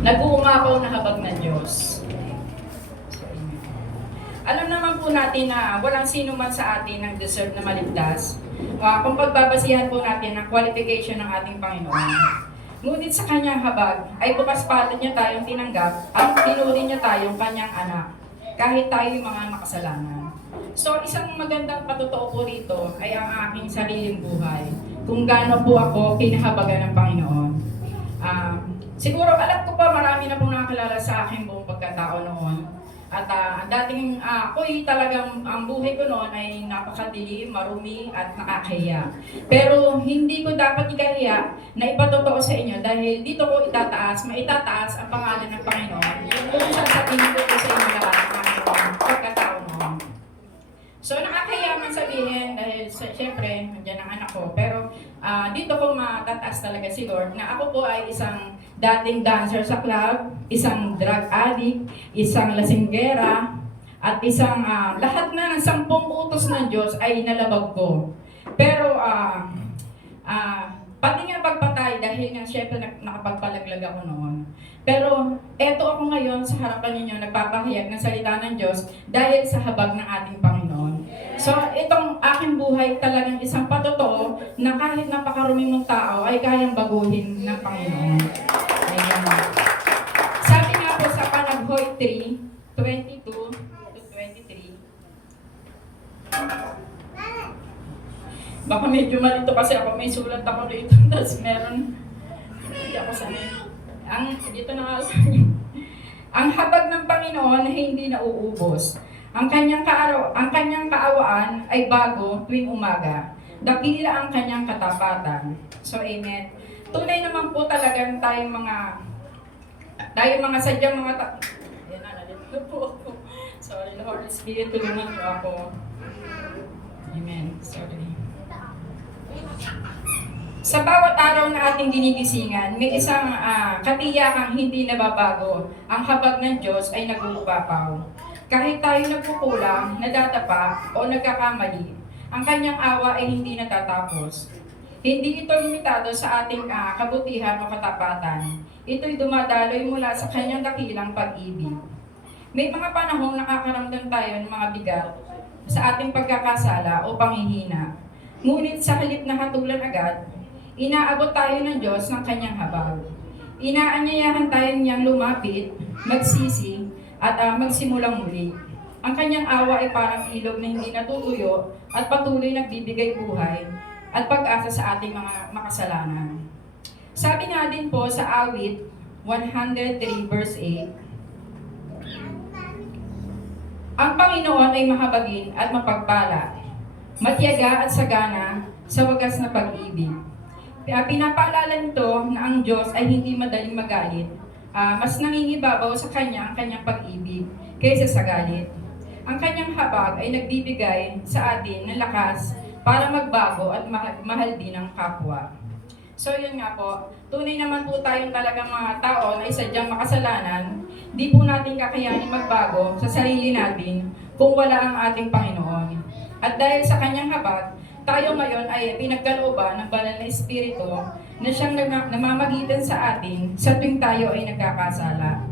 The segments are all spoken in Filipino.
Nag-uumapaw na habag ng Diyos. Alam naman po natin na walang sino man sa atin ang deserve na maligtas. Kung pagbabasihan po natin ang qualification ng ating Panginoon. Ngunit sa kanyang habag ay bukas palad niya tayong tinanggap at tinuri niya tayong kanyang anak, kahit tayo mga makasalanan. So isang magandang patotoo po rito ay ang aking sariling buhay, kung gaano po ako pinahabagan ng Panginoon. Siguro alam ko pa marami na pong nakakilala sa aking buong pagkatao noon. At dating ako'y talagang ang buhay ko noon ay napakadilim, marumi at nakakahiya. Pero hindi ko dapat ikahiya na ipatotoo sa inyo dahil dito ko maitataas ang pangalan ng Panginoon. Yung kung sasabihin ko po sa inyo lahat ng aking pagkatao noon. So nakakahiya man sabihin dahil syempre nandiyan ang anak ko. Pero dito ko matataas talaga si Lord na ako po ay isang dating dancer sa club, isang drug addict, isang lasinggera, at isang lahat na ng 10 utos ng Diyos ay nalabag ko. Pero pati nga pagpatay dahil nga syempre nakapagpalaglag ako noon. Pero eto ako ngayon sa harapan ninyo nagpapahayag ng salita ng Diyos dahil sa habag ng ating Panginoon. So itong aking buhay talagang isang patotoo na kahit napakaruming mong tao ay kayang baguhin ng Panginoon. Ayan. Sabi nga po sa Panaghoy 3:22 to 23. Baka medyo malito kasi ako, may sulat ako dito. Tapos meron, hindi ako sanay. Dito na ang habag ng Panginoon ay hindi nauubos. Ang kanyang kaawaan ay bago tuwing umaga. Dakila ang kanyang katapatan. So, amen. Tunay naman po talagang tayo mga sadyang mga Ayan na, nalito po ako. Sorry, Lord Spirit, tulungan niyo ako. Amen. Sorry. Sa bawat araw na ating ginigisingan, may isang katiyakang hindi nababago. Ang habag ng Diyos ay nag-uupapaw. Kahit tayo nagkukulang, nadadapa o nagkakamali, ang kanyang awa ay hindi natatapos. Hindi ito limitado sa ating kabutihan o katapatan. Ito'y dumadaloy mula sa kanyang dakilang pag-ibig. May mga panahong nakakaramdam tayo ng mga bigat sa ating pagkakasala o panghihina. Ngunit sa halip na hatulan agad, inaabot tayo ng Diyos ng kanyang habag. Inaanyayahan tayo niyang lumapit, magsisi, at magsimulang muli. Ang kanyang awa ay parang ilog na hindi natutuyo at patuloy nagbibigay buhay at pag-asa sa ating mga makasalanan. Sabi nga din po sa awit 103 verse 8, ang Panginoon ay mahabagin at mapagpala, matiyaga at sagana sa wagas na pag-ibig. Pinapaalala nito na ang Diyos ay hindi madaling magalit, mas nangingibabaw sa Kanya ang Kanyang pag-ibig kaysa sa galit. Ang Kanyang habag ay nagbibigay sa atin ng lakas para magbago at mahal din ang kapwa. So yun nga po, tunay naman po tayong talagang mga tao na sadyang makasalanan, di po natin kakayanin magbago sa sarili natin kung wala ang ating Panginoon. At dahil sa kanyang habag, tayo ngayon ay pinagkalooban ng banal na Espiritu na siyang namamagitan sa atin sa tuwing tayo ay nagkakasala.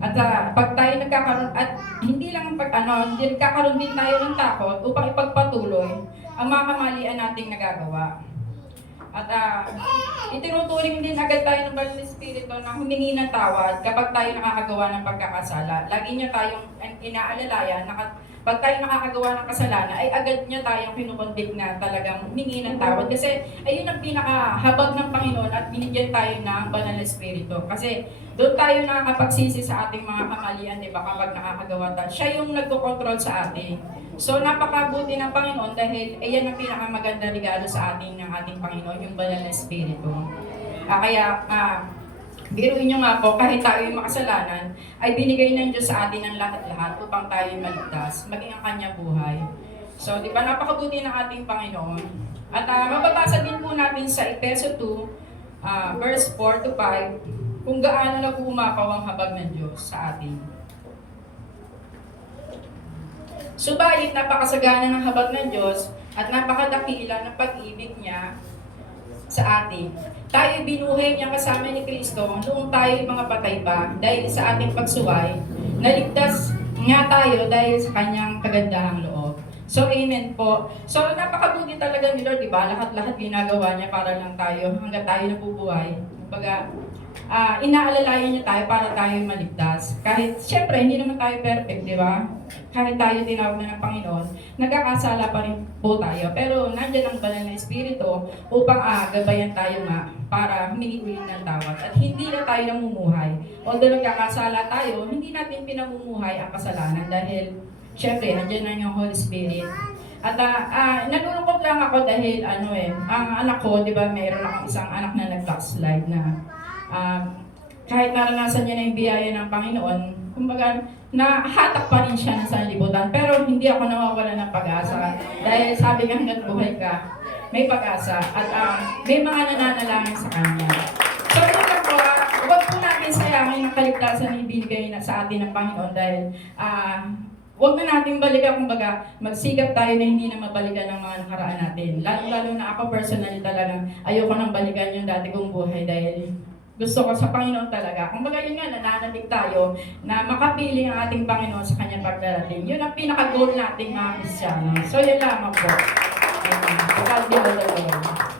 At pag tayo nagkakaroon, at hindi nagkakaroon din tayo ng takot upang ipagpatuloy ang mga kamalian nating nagagawa. At itinuturing din agad tayo ng banal na Espiritu na humingi ng tawad kapag tayo nakakagawa ng pagkakasala. Lagi niya tayong inaalalayan pag tayo nakakagawa ng kasalanan, ay agad niya tayong kinukondik na talagang humingi ng tawad. Kasi ayun ang pinakahabag ng Panginoon at binigyan tayo ng banal na Espiritu. Kasi doon tayo nakakapagsisi sa ating mga kamalian, di ba, kapag nakakagawa tayo. Siya yung nagkocontrol sa atin. So napakabuti ng Panginoon dahil ayan ang pinakamaganda regalo sa ating ng ating Panginoon, yung banal na Espiritu. Biruin nyo nga po, kahit tayo yung makasalanan, ay binigay ng Diyos sa atin ang lahat-lahat upang tayo maligtas, maging ang kanyang buhay. So, di ba, napakabuti ng ating Panginoon. At mababasa din po natin sa Efeso 2, verse 4 to 5, kung gaano nag-uumapaw ang habag ng Diyos sa atin. Subalit, napakasagana ng habag ng Diyos at napakadakila ng pag-ibig niya sa atin. tayo binuhay niya kasama ni Kristo noong tayo mga patay pa dahil sa ating pagsuway, naligtas nga tayo dahil sa kanyang kagandahang loob. So, amen po. So, napakabuti talaga ni Lord, di ba? Lahat-lahat ginagawa niya para lang tayo, hanggang tayo nabubuhay. Kumbaga, inaalalayan niya tayo para tayo maligtas. Kahit, syempre, hindi naman tayo perfect, di ba? Kahit tayo tinawag na ng Panginoon, nagkakasala pa rin po tayo. Pero, nandiyan ang banal na Espiritu upang gabayan tayo nga para humingi ulit ng tawad. At hindi na tayo namumuhay. Although nagkakasala tayo, hindi natin pinamumuhay ang kasalanan dahil syempre, nandiyan na yung Holy Spirit. At nalulungkot lang ako dahil ang anak ko, di ba, mayroon akong isang anak na nag-backslide na kahit naranasan niya na yung biyaya ng Panginoon, kumbaga, nahatak pa rin siya ng sanlibutan. Pero hindi ako nawawala ng pag-asa. Dahil sabi nga hanggang buhay ka, may pag-asa. At may mga nananalangin sa Kanya. So, yun lang po, huwag po natin sayangin ang kaligtasan na ibigay na sa atin ng Panginoon dahil huwag na natin balikan, kumbaga, magsikap tayo na hindi na mabalikan ng mga nakaraan natin. Lalo na ako personally talagang ayoko nang balikan yung dati kong buhay dahil gusto ko sa Panginoon talaga. Kumbaga yun nga, nananalig tayo na makapiling ang ating Panginoon sa kanyang pagdarating. Yun ang pinaka-goal nating mga Kristiyano. So yun lamang po. God be all the glory.